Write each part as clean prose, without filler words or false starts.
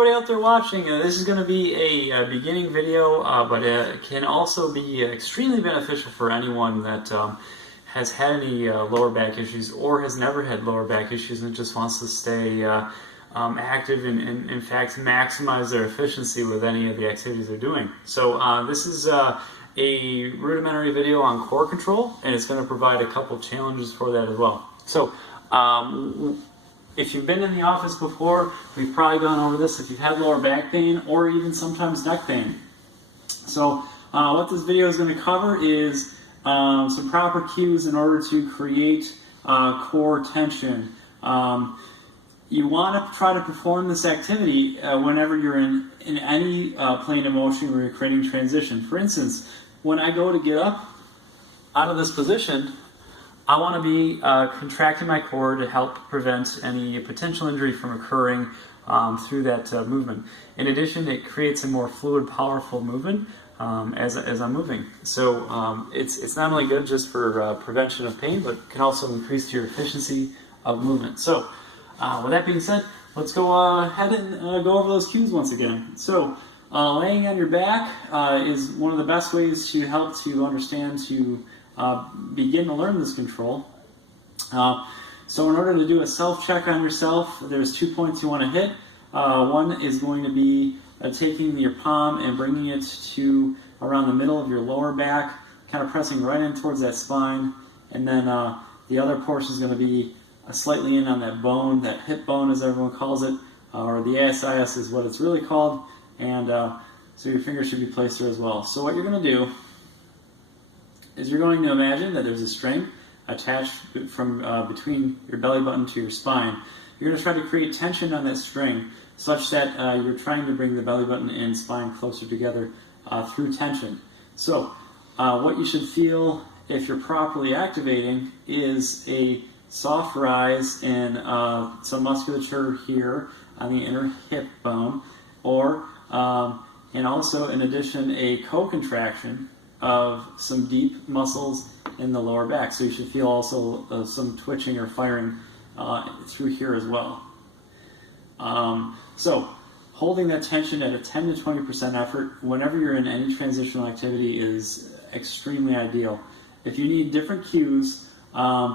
everybody out there watching. This is going to be a beginning video, but it can also be extremely beneficial for anyone that has had any lower back issues or has never had lower back issues and just wants to stay active and in fact maximize their efficiency with any of the activities they're doing. So this is a rudimentary video on core control, and it's going to provide a couple of challenges for that as well. So if you've been in the office before, we've probably gone over this if you've had lower back pain or even sometimes neck pain. So what this video is going to cover is some proper cues in order to create core tension. You want to try to perform this activity whenever you're in any plane of motion where you're creating transition. For instance, when I go to get up out of this position, I want to be contracting my core to help prevent any potential injury from occurring through that movement. In addition, it creates a more fluid, powerful movement as I'm moving. So it's not only good just for prevention of pain, but can also increase your efficiency of movement. So with that being said, let's go ahead and go over those cues once again. So laying on your back is one of the best ways to help to understand to begin to learn this control. So in order to do a self-check on yourself, there's 2 points you want to hit. One is going to be taking your palm and bringing it to around the middle of your lower back, kind of pressing right in towards that spine. And then the other portion is going to be slightly in on that bone, that hip bone as everyone calls it, or the ASIS is what it's really called. And so your finger should be placed there as well. So what you're going to do is you're going to imagine that there's a string attached from between your belly button to your spine. You're going to try to create tension on that string such that you're trying to bring the belly button and spine closer together through tension. So what you should feel if you're properly activating is a soft rise in some musculature here on the inner hip bone, or and also in addition a co-contraction of some deep muscles in the lower back. So you should feel also some twitching or firing through here as well. So holding that tension at a 10 to 20% effort whenever you're in any transitional activity is extremely ideal. If you need different cues,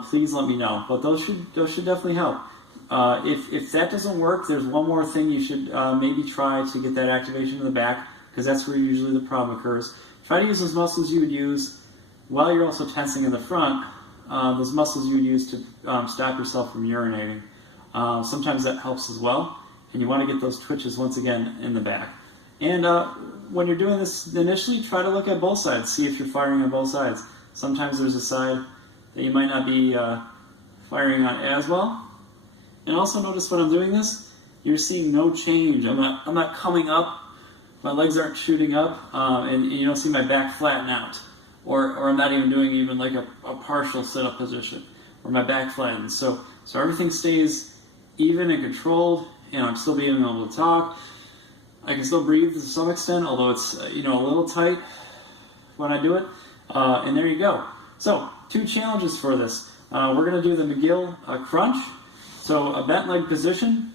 please let me know. But those should definitely help. If that doesn't work, there's one more thing you should maybe try to get that activation in the back, because that's where usually the problem occurs. Try to use those muscles you would use while you're also tensing in the front, those muscles you would use to stop yourself from urinating. Sometimes that helps as well, and you want to get those twitches once again in the back. And when you're doing this initially, try to look at both sides, see if you're firing on both sides. Sometimes there's a side that you might not be firing on as well. And also notice when I'm doing this, you're seeing no change. I'm not coming up. My legs aren't shooting up, and you don't see my back flatten out. Or I'm not even doing like a partial sit-up position where my back flattens. So everything stays even and controlled, and I'm still being able to talk. I can still breathe to some extent, although it's a little tight when I do it. And there you go. So 2 challenges for this. We're going to do the McGill crunch. So a bent leg position.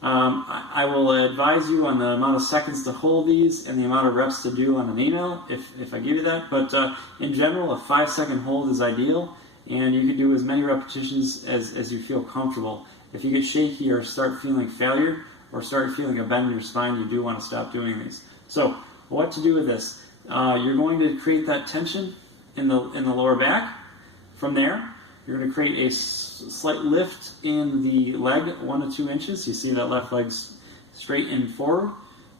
I will advise you on the amount of seconds to hold these and the amount of reps to do on an email if I give you that. But in general, a 5-second hold is ideal, and you can do as many repetitions as you feel comfortable. If you get shaky or start feeling failure or start feeling a bend in your spine, you do want to stop doing these. So what to do with this? You're going to create that tension in the lower back. From there, you're going to create a slight lift in the leg, 1 to 2 inches. You see that left leg's straight and forward.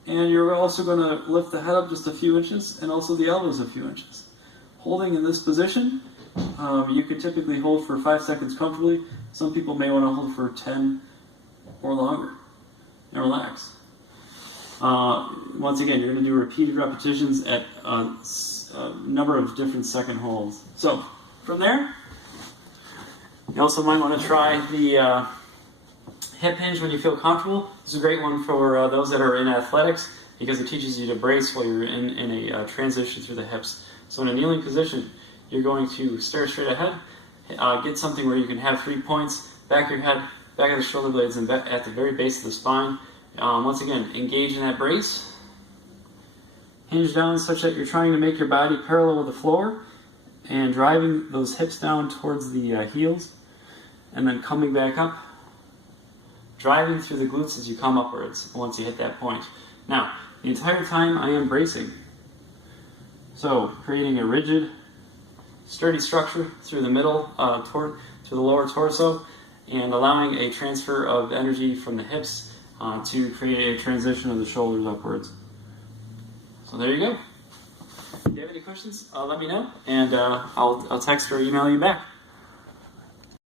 And you're also going to lift the head up just a few inches, and also the elbows a few inches. Holding in this position, you could typically hold for 5 seconds comfortably. Some people may want to hold for 10 or longer and relax. Once again, you're going to do repeated repetitions at a number of different second holds. So from there, you also might want to try the hip hinge when you feel comfortable. This is a great one for those that are in athletics, because it teaches you to brace while you're in a transition through the hips. So in a kneeling position, you're going to stare straight ahead, get something where you can have 3 points, back of your head, back of the shoulder blades, and at the very base of the spine, Once again, engage in that brace. Hinge down such that you're trying to make your body parallel with the floor and driving those hips down towards the heels, and then coming back up, driving through the glutes as you come upwards once you hit that point. Now, the entire time I am bracing. So, creating a rigid, sturdy structure through the middle, through the lower torso, and allowing a transfer of energy from the hips to create a transition of the shoulders upwards. So there you go. If you have any questions, let me know, and I'll text or email you back.